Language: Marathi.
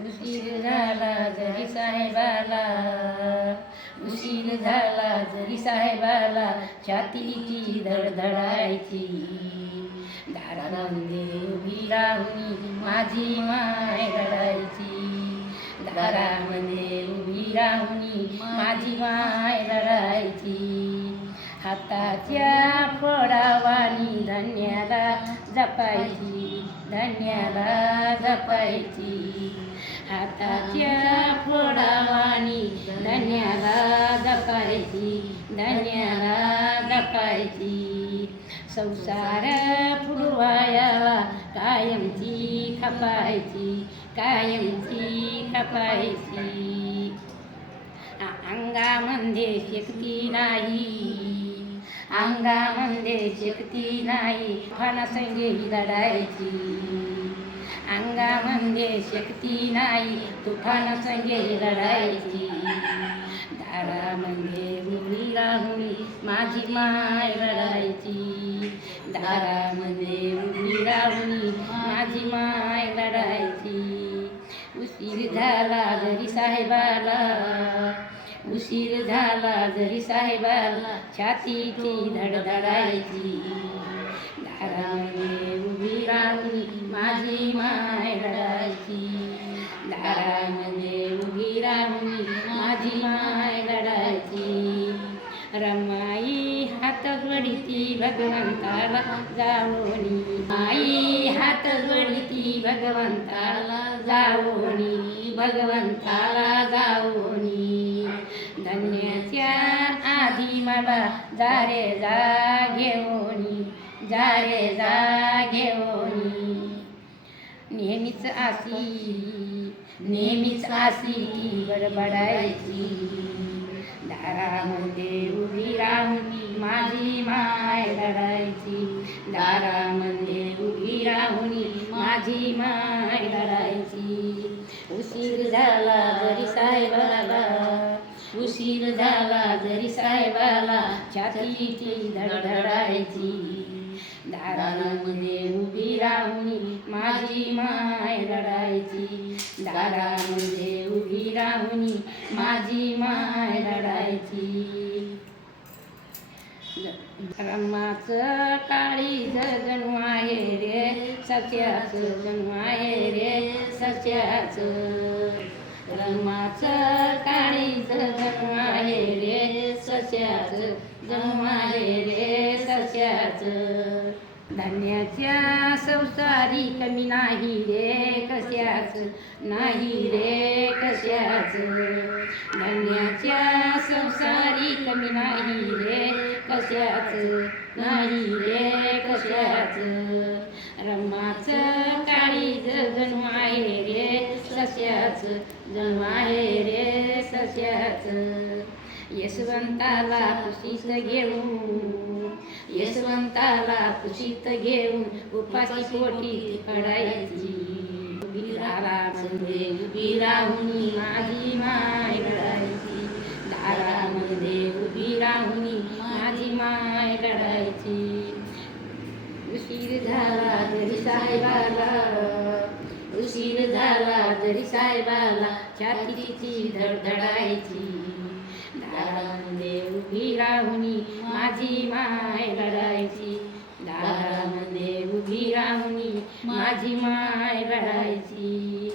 उशीर झाला जरी साहेबाला उशीर झाला जरी साहेबाला छातीची धडधडायची. दारामध्ये उभी राहुनी माझी माय रडायची. दारामध्ये उभी राहुनी माझी माय रडायची. हाताच्या फळावानी धन्याला जपायची धन्याला जपायची. हाताच्या फोडावानी धान्याला जपायची धान्याला जपायची संसार फुडवायाला कायमची खपायची कायमची खपायची. अंगामध्ये शक्ती नाही अंगामध्ये शक्ती नाही फणसंगे लढायची. अंगा म्हणजे शक्ती नाही तुफान संगे लढायची. म्हणजे मुली राहुली माझी माय लढायची दारा म्हणजे मुली राहुणी माझी माय लढायची उशीर झाला जरी साहेबाला उशीर झाला जरी साहेबाला छातीची धडधडायची. दारामध्ये उभी राहुणी माझी माय लढायची. दारामध्ये उभी राहुनी माझी माय लढायची. रमाई हात जोडीती भगवंताला जावणी माई हात जोडीती भगवंताला जावणी भगवंताला जावणी धन्याच्या आधी मला जारे जा घेऊनी जारे जा घेऊनी नेहमीच आसी नेहमीच आसी बडबडायची दारामध्ये उभी राहुनी माझी माय लढायची दारामध्ये उभी राहुनी माझी माय लढायची उशीर झाला जरी साहेबाला उशीर झाला जरी साहेबाला छातीची धडधडायची. दारामध्ये उभी राहुनी माझी माय रडायची. दारामध्ये उभी राहुनी माझी माय रडायची. रमाचं काळी जणू आहे रे सच्याचं जणू आहे रे सच्याचं रे जमाले जणू रे सच्याचं धान्याच्या संसारी कमी नाही रे कशाच नाही रे कशाच धान्याच्या संसारी कमी नाही रे कशाच नाही रे कशाच रमाचं काळी जणू आहे रे सस्याच जन्म आहे रे सस्याच. यशवंताला कुशीत घेऊन यशवंताला कुशीत घेऊन उपाशी पोटी पडायची. उभी म्हणजे उभी राहुनी माझी माय लढायची दारामध्ये म्हणजे उभी राहुनी माझी माय लढायची उशीर झाला तरी साहेबाला उशीर झाला तरी साहेबाला छातीची धडधडायची. दारामध्ये उभी राहुनी माझी माय लढायची. दारामध्ये उभी राहुनी माझी माय लढायची.